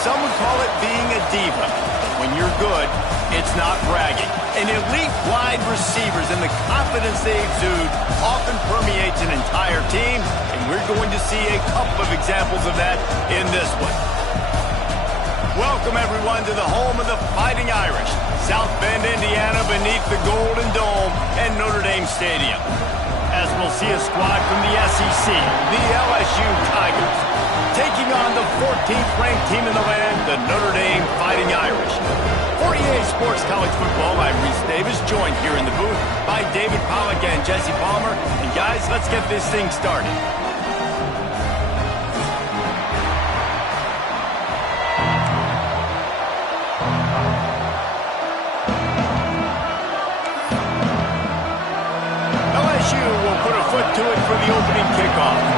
some would call it being a diva. When you're good, it's not bragging. And elite wide receivers and the confidence they exude often permeates an entire team, and we're going to see a couple of examples of that in this one. Welcome, everyone, to the home of the Fighting Irish, South Bend, Indiana, beneath the Golden Dome and Notre Dame Stadium. As we'll see a squad from the SEC, the LSU Tigers, taking on the 14th ranked team in the land, the Notre Dame Fighting Irish. For EA Sports College Football, I'm Reese Davis, joined here in the booth by David Pollack and Jesse Palmer. And guys, let's get this thing started. LSU will put a foot to it for the opening kickoff.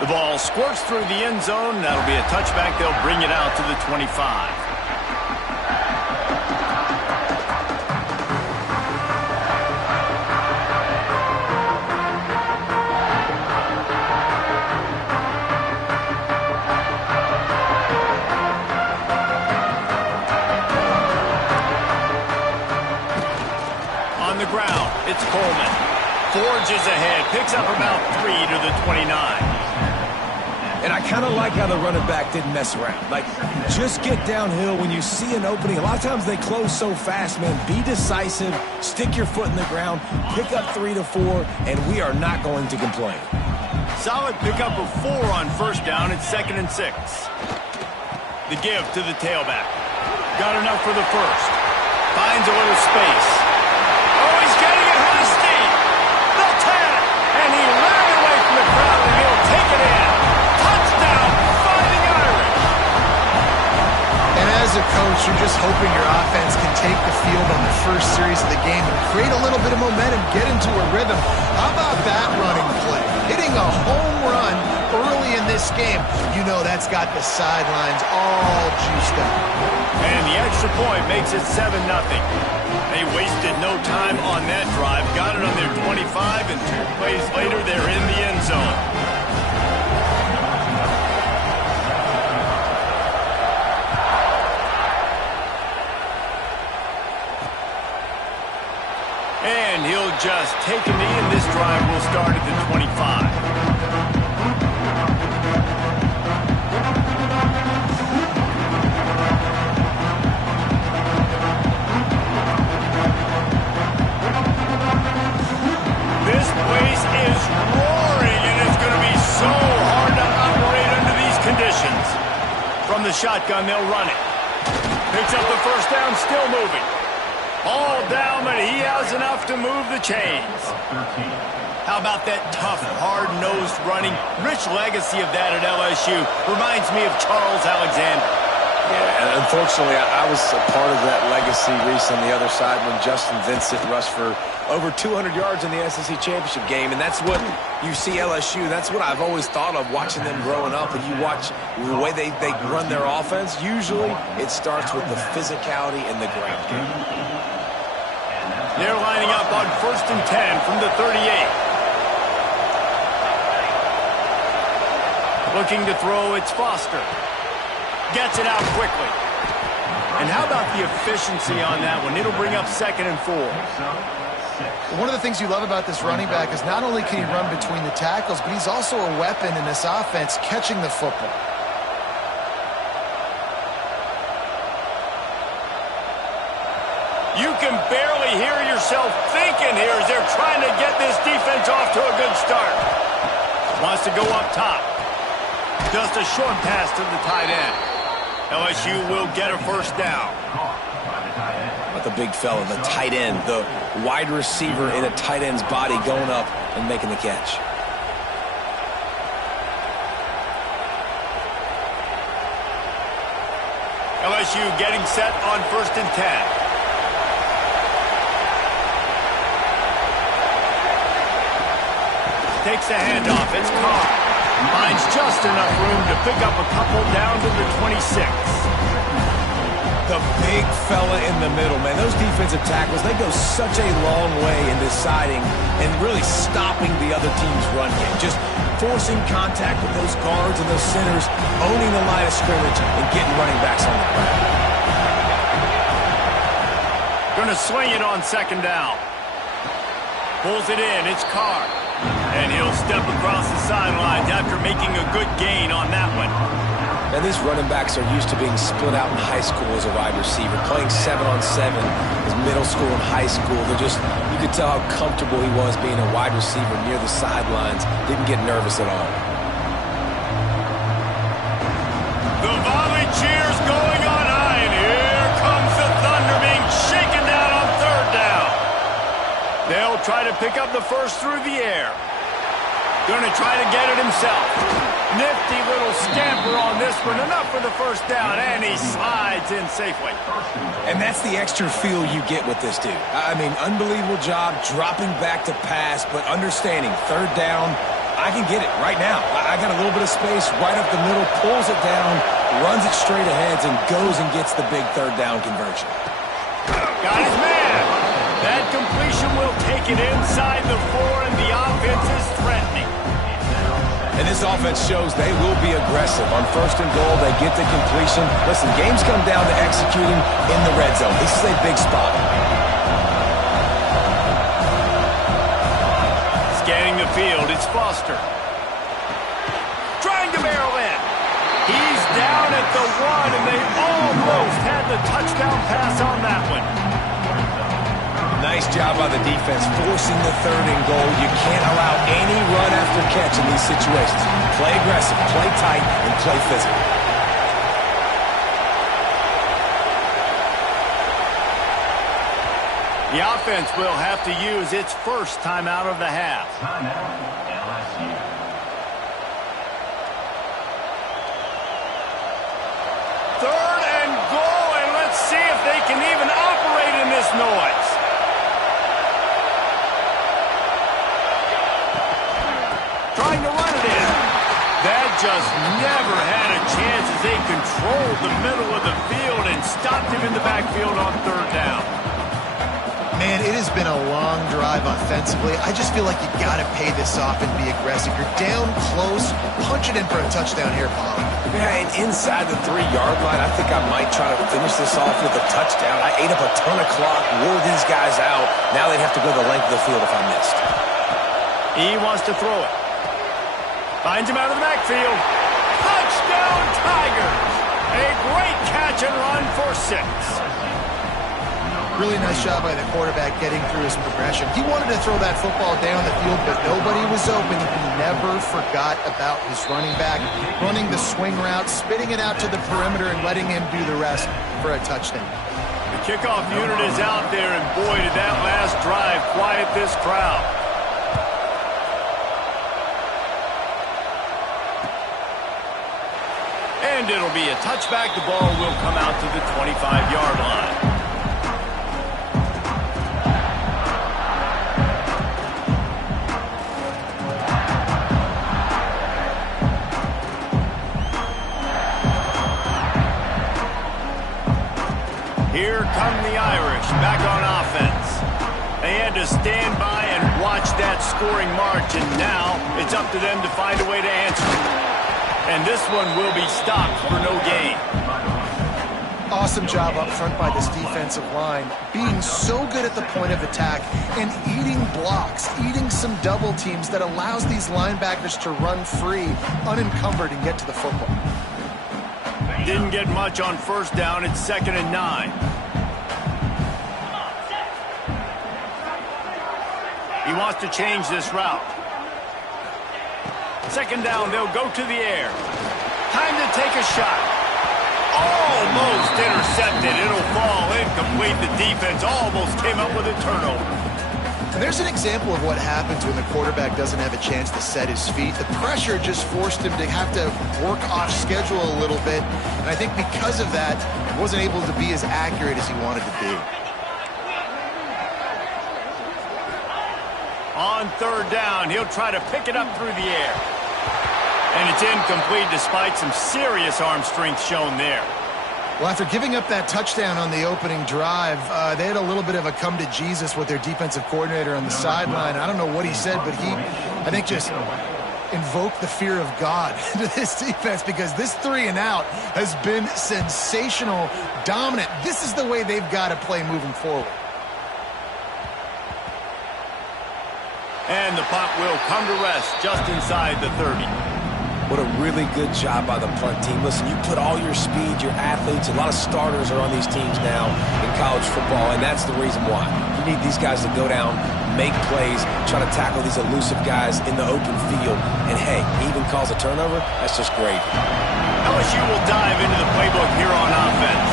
The ball squirts through the end zone. That'll be a touchback. They'll bring it out to the 25. On the ground, it's Coleman. Forges ahead, picks up about 3 to the 29. And I kind of like how the running back didn't mess around. Like, just get downhill when you see an opening. A lot of times they close so fast, man. Be decisive, stick your foot in the ground, pick up 3 to 4, and we are not going to complain. Solid pickup of 4 on first down. It's 2nd and 6. The give to the tailback. Got enough for the first. Finds a little space. Oh, he's getting ahead of steam. The tag. And he ran away from the crowd, and he'll take it in. As a coach, you're just hoping your offense can take the field on the first series of the game and create a little bit of momentum, get into a rhythm. How about that running play? Hitting a home run early in this game. You know that's got the sidelines all juiced up. And the extra point makes it 7-0. They wasted no time on that drive. Got it on their 25, and 2 plays later, they're in the end zone. And he'll just take a knee, and this drive will start at the 25. This place is roaring, and it's going to be so hard to operate under these conditions. From the shotgun, they'll run it. Picks up the first down, still moving. All down, but he has enough to move the chains. How about that tough, hard-nosed running? Rich legacy of that at LSU. Reminds me of Charles Alexander. Yeah, and unfortunately, I was a part of that legacy, Reese, on the other side when Justin Vincent rushed for over 200 yards in the SEC championship game, and that's what you see LSU. That's what I've always thought of watching them growing up. And you watch the way they run their offense, usually it starts with the physicality in the ground game. They're lining up on 1st and 10 from the 38. Looking to throw, it's Foster. Gets it out quickly. And how about the efficiency on that one? It'll bring up 2nd and 4. One of the things you love about this running back is not only can he run between the tackles, but he's also a weapon in this offense catching the football. You can barely hear yourself thinking here as they're trying to get this defense off to a good start. Wants to go up top. Just a short pass to the tight end. LSU will get a first down. But the big fella, the tight end, the wide receiver in a tight end's body going up and making the catch. LSU getting set on 1st and 10. Takes the handoff. It's Carr. Finds just enough room to pick up a couple down to the 26. The big fella in the middle, man. Those defensive tackles, they go such a long way in deciding and really stopping the other team's run game. Just forcing contact with those guards and those centers, owning the line of scrimmage, and getting running backs on the ground. Going to swing it on second down. Pulls it in. It's Carr. And he'll step across the sidelines after making a good gain on that one. Now, these running backs are used to being split out in high school as a wide receiver, playing 7-on-7 as middle school and high school. You could tell how comfortable he was being a wide receiver near the sidelines. Didn't get nervous at all. The volley cheers going on high, and here comes the Thunder being shaken down on third down. They'll try to pick up the first through the air. Going to try to get it himself. Nifty little scamper on this one. Enough for the first down, and he slides in safely. And that's the extra feel you get with this dude. I mean, unbelievable job dropping back to pass, but understanding third down, I can get it right now. I got a little bit of space right up the middle, pulls it down, runs it straight ahead, and goes and gets the big third down conversion. Got his man. That completion will take it inside the 4, and the offense is threatening. And this offense shows they will be aggressive. On first and goal, they get the completion. Listen, games come down to executing in the red zone. This is a big spot. Scanning the field, it's Foster. Trying to barrel in. He's down at the 1, and they almost had the touchdown pass on that one. Nice job by the defense forcing the third and goal. You can't allow any run after catch in these situations. Play aggressive, play tight, and play physical. The offense will have to use its first timeout of the half. Third and goal, and let's see if they can even operate in this noise. Trying to run it in. That just never had a chance as they controlled the middle of the field and stopped him in the backfield on third down. Man, it has been a long drive offensively. I just feel like you got to pay this off and be aggressive. You're down close. Punch it in for a touchdown here, Paul. Yeah, and inside the 3-yard line, I think I might try to finish this off with a touchdown. I ate up a ton of clock, wore these guys out. Now they'd have to go the length of the field if I missed. He wants to throw it. Finds him out of the backfield. Touchdown, Tigers! A great catch and run for 6. Really nice job by the quarterback getting through his progression. He wanted to throw that football down the field, but nobody was open. He never forgot about his running back, running the swing route, spitting it out to the perimeter, and letting him do the rest for a touchdown. The kickoff unit is out there, and boy, did that last drive quiet this crowd. And it'll be a touchback. The ball will come out to the 25-yard line. Here come the Irish back on offense. They had to stand by and watch that scoring march, and now it's up to them to find a way to answer it. And this one will be stopped for no gain. Awesome job up front by this defensive line, being so good at the point of attack and eating blocks, eating some double teams that allows these linebackers to run free, unencumbered, and get to the football. Didn't get much on first down. It's 2nd and 9. He wants to change this route. 2nd down, they'll go to the air. Time to take a shot. Almost intercepted. It'll fall incomplete. The defense almost came up with a turnover. And there's an example of what happens when the quarterback doesn't have a chance to set his feet. The pressure just forced him to have to work off schedule a little bit. And I think because of that, he wasn't able to be as accurate as he wanted to be. On third down, he'll try to pick it up through the air. And it's incomplete despite some serious arm strength shown there. Well, after giving up that touchdown on the opening drive, they had a little bit of a come to Jesus with their defensive coordinator on the sideline. I don't know what he said, but he, I think, just invoked the fear of God into this defense, because this 3-and-out has been sensational, dominant. This is the way they've got to play moving forward. And the punt will come to rest just inside the 30. What a really good job by the punt team. Listen, you put all your speed, your athletes, a lot of starters are on these teams now in college football, and that's the reason why. You need these guys to go down, make plays, try to tackle these elusive guys in the open field. And hey, he even calls a turnover. That's just great. LSU will dive into the playbook here on offense.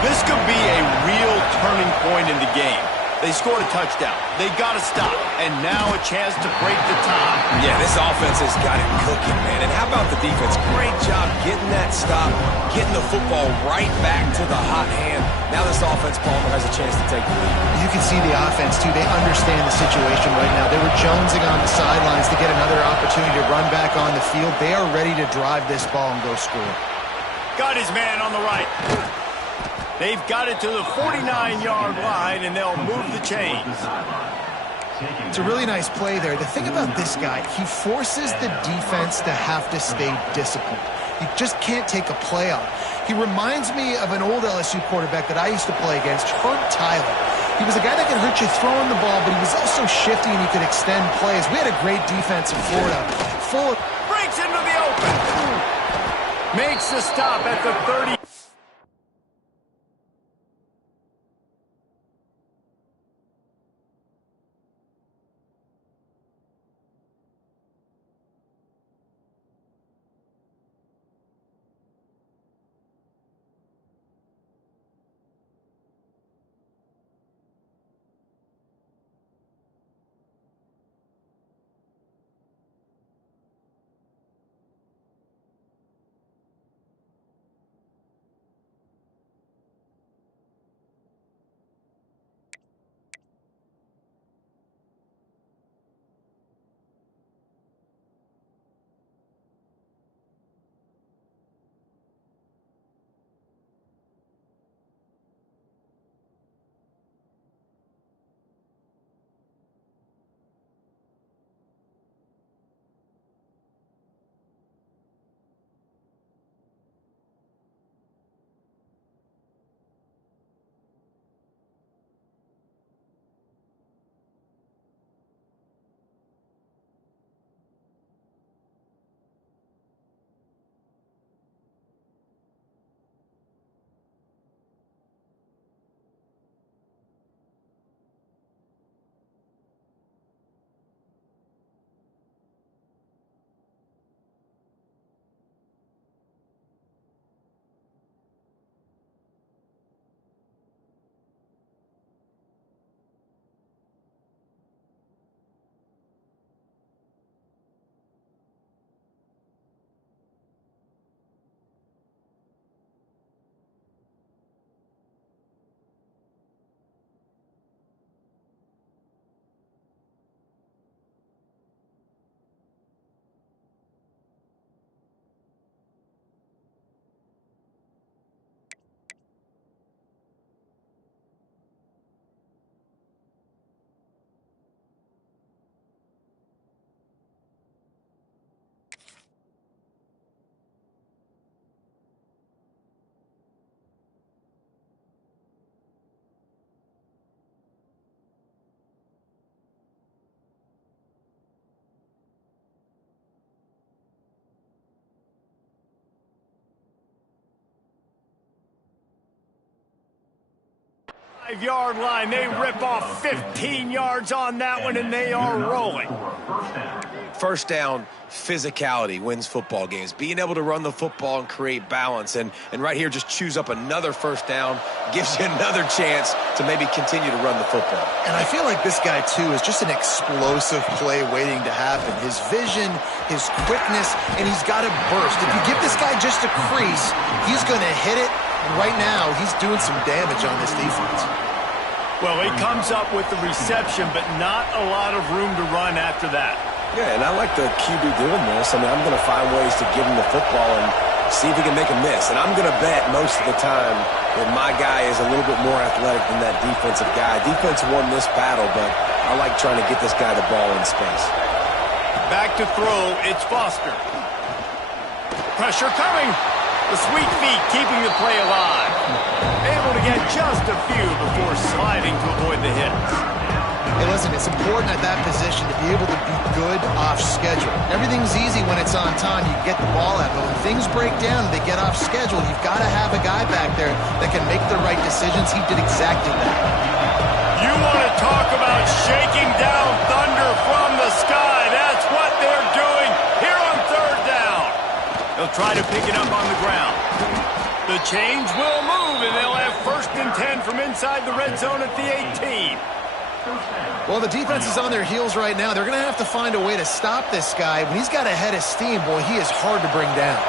This could be a real turning point in the game. They scored a touchdown. They got to stop. And now a chance to break the tie. Yeah, this offense has got it cooking, man. And how about the defense? Great job getting that stop, getting the football right back to the hot hand. Now this offense, Palmer, has a chance to take the lead. You can see the offense, too. They understand the situation right now. They were jonesing on the sidelines to get another opportunity to run back on the field. They are ready to drive this ball and go score. Got his man on the right. They've got it to the 49-yard line, and they'll move the chains. It's a really nice play there. The thing about this guy, he forces the defense to have to stay disciplined. You just can't take a play off. He reminds me of an old LSU quarterback that I used to play against, Herb Tyler. He was a guy that could hurt you throwing the ball, but he was also shifty and he could extend plays. We had a great defense in Florida. Breaks into the open. Makes the stop at the 30. Five-yard line. They rip off 15 yards on that one, and they are rolling. First down, physicality wins football games. Being able to run the football and create balance. And right here, just choose up another first down, gives you another chance to maybe continue to run the football. And I feel like this guy, too, is just an explosive play waiting to happen. His vision, his quickness, and he's got to burst. If you give this guy just a crease, he's going to hit it. And right now, he's doing some damage on this defense. Well, he comes up with the reception, but not a lot of room to run after that. Yeah, and I like the QB doing this. I mean, I'm going to find ways to give him the football and see if he can make a miss. And I'm going to bet most of the time that my guy is a little bit more athletic than that defensive guy. Defense won this battle, but I like trying to get this guy the ball in space. Back to throw, it's Foster. Pressure coming. The sweet feet keeping the play alive. Able to get just a few before sliding to avoid the hits. Hey, listen, it's important at that position to be able to be good off schedule. Everything's easy when it's on time. You get the ball out. But when things break down and they get off schedule, you've got to have a guy back there that can make the right decisions. He did exactly that. You want to talk about shaking down thunder from the sky. That's what they're doing here on third down. They'll try to pick it up on the ground. The chains will move, and they'll have 1st and 10 from inside the red zone at the 18. Well, the defense is on their heels right now. They're going to have to find a way to stop this guy. When he's got a head of steam, boy, he is hard to bring down.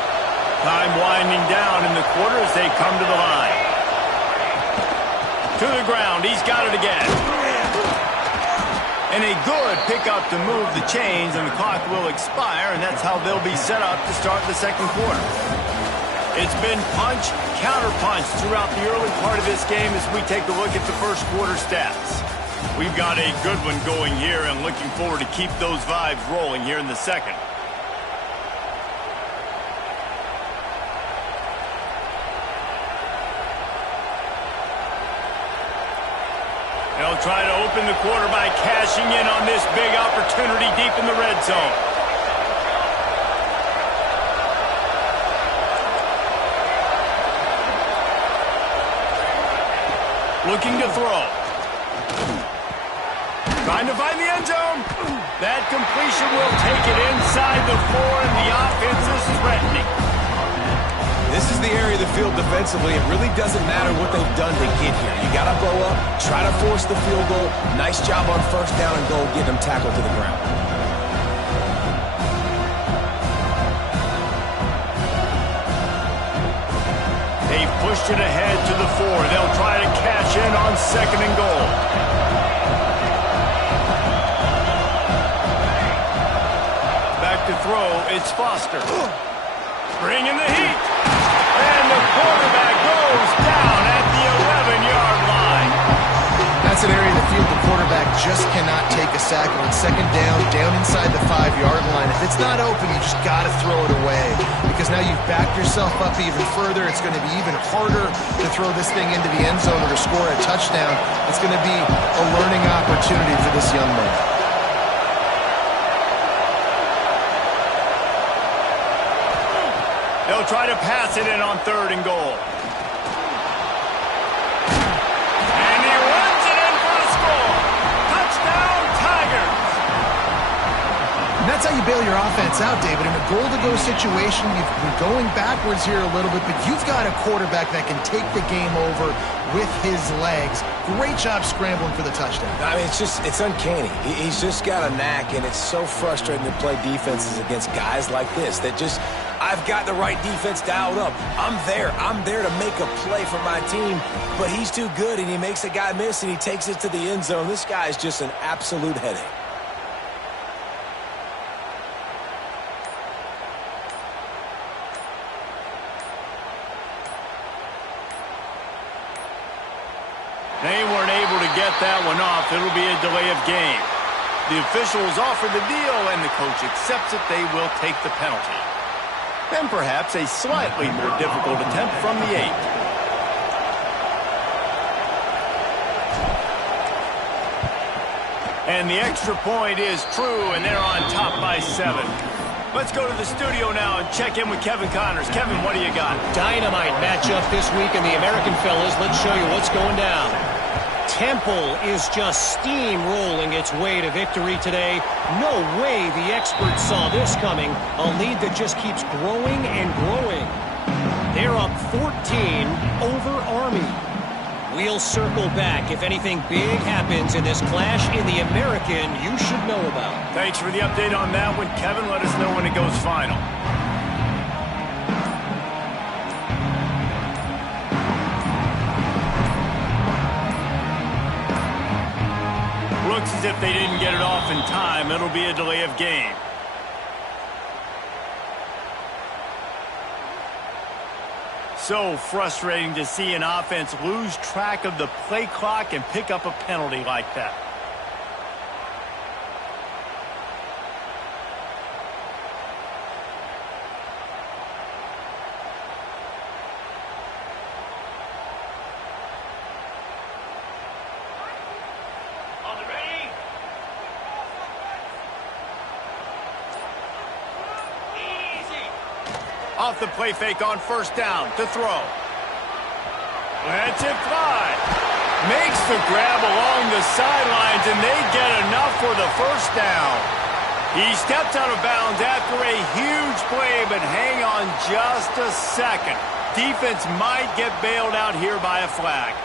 Time winding down in the quarter as they come to the line. To the ground. He's got it again. And a good pickup to move the chains, and the clock will expire, and that's how they'll be set up to start the second quarter. It's been punch, counter-punch throughout the early part of this game as we take a look at the first quarter stats. We've got a good one going here and looking forward to keep those vibes rolling here in the second. They'll try to open the quarter by cashing in on this big opportunity deep in the red zone. Looking to throw. Trying to find the end zone. That completion will take it inside the 4, and the offense is threatening. This is the area of the field defensively. It really doesn't matter what they've done to get here. You got to blow up, try to force the field goal. Nice job on 1st down and goal, getting them tackled to the ground. They've pushed it ahead to the 4. They'll try to cash in on 2nd and goal. To throw, it's Foster. Bring in the heat. And the quarterback goes down at the 11-yard line. That's an area of the field the quarterback just cannot take a sack on 2nd down inside the 5-yard line. If it's not open, you just got to throw it away because now you've backed yourself up even further. It's going to be even harder to throw this thing into the end zone or to score a touchdown. It's going to be a learning opportunity for this young man. They'll try to pass it in on 3rd and goal. And he runs it in for a score. Touchdown, Tigers. And that's how you bail your offense out, David. In a goal-to-go situation, you've been going backwards here a little bit, but you've got a quarterback that can take the game over with his legs. Great job scrambling for the touchdown. I mean, it's uncanny. He's just got a knack, and it's so frustrating to play defenses against guys like this that just, I've got the right defense dialed up. I'm there to make a play for my team, but he's too good, and he makes a guy miss, and he takes it to the end zone. This guy is just an absolute headache. They weren't able to get that one off. It'll be a delay of game. The officials offer the deal, and the coach accepts it. They will take the penalty. And perhaps a slightly more difficult attempt from the 8. And the extra point is true, and they're on top by 7. Let's go to the studio now and check in with Kevin Connors. Kevin, what do you got? Dynamite matchup this week in the American fellas. Let's show you what's going down. Temple is just steamrolling its way to victory today. No way the experts saw this coming. A lead that just keeps growing and growing. They're up 14 over Army. We'll circle back if anything big happens in this clash in the American you should know about. Thanks for the update on that one, Kevin. Let us know when it goes final. Looks as if they didn't get it off in time. It'll be a delay of game. so frustrating to see an offense lose track of the play clock and pick up a penalty like that. Off the play fake on first down to throw. Lets it fly. Makes the grab along the sidelines, and they get enough for the first down. He steps out of bounds after a huge play, but hang on just a second. Defense might get bailed out here by a flag.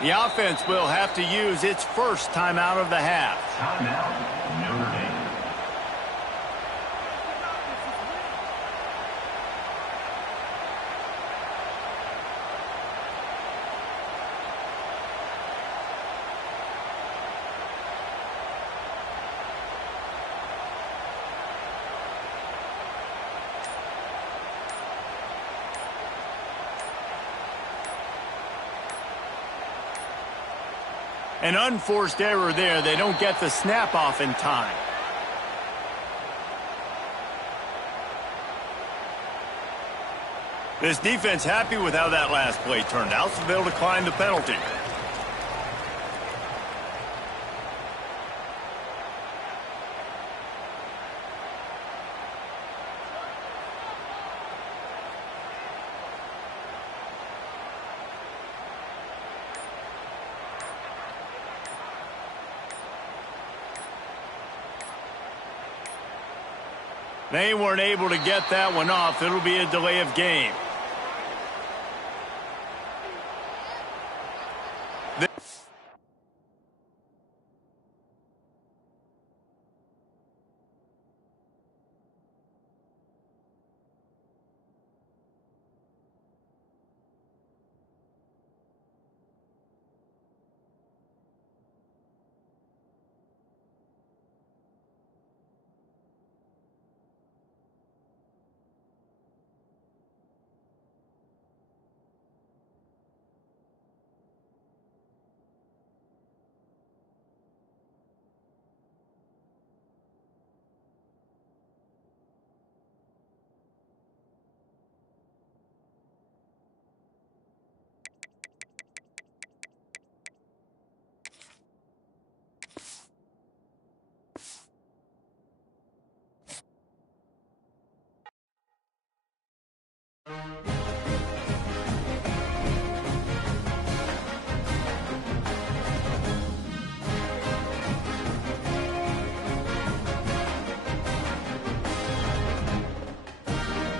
The offense will have to use its first timeout of the half. Timeout, Notre Dame. An unforced error there. They don't get the snap off in time. This defense happy with how that last play turned out, so they'll decline the penalty. They weren't able to get that one off. It'll be a delay of game.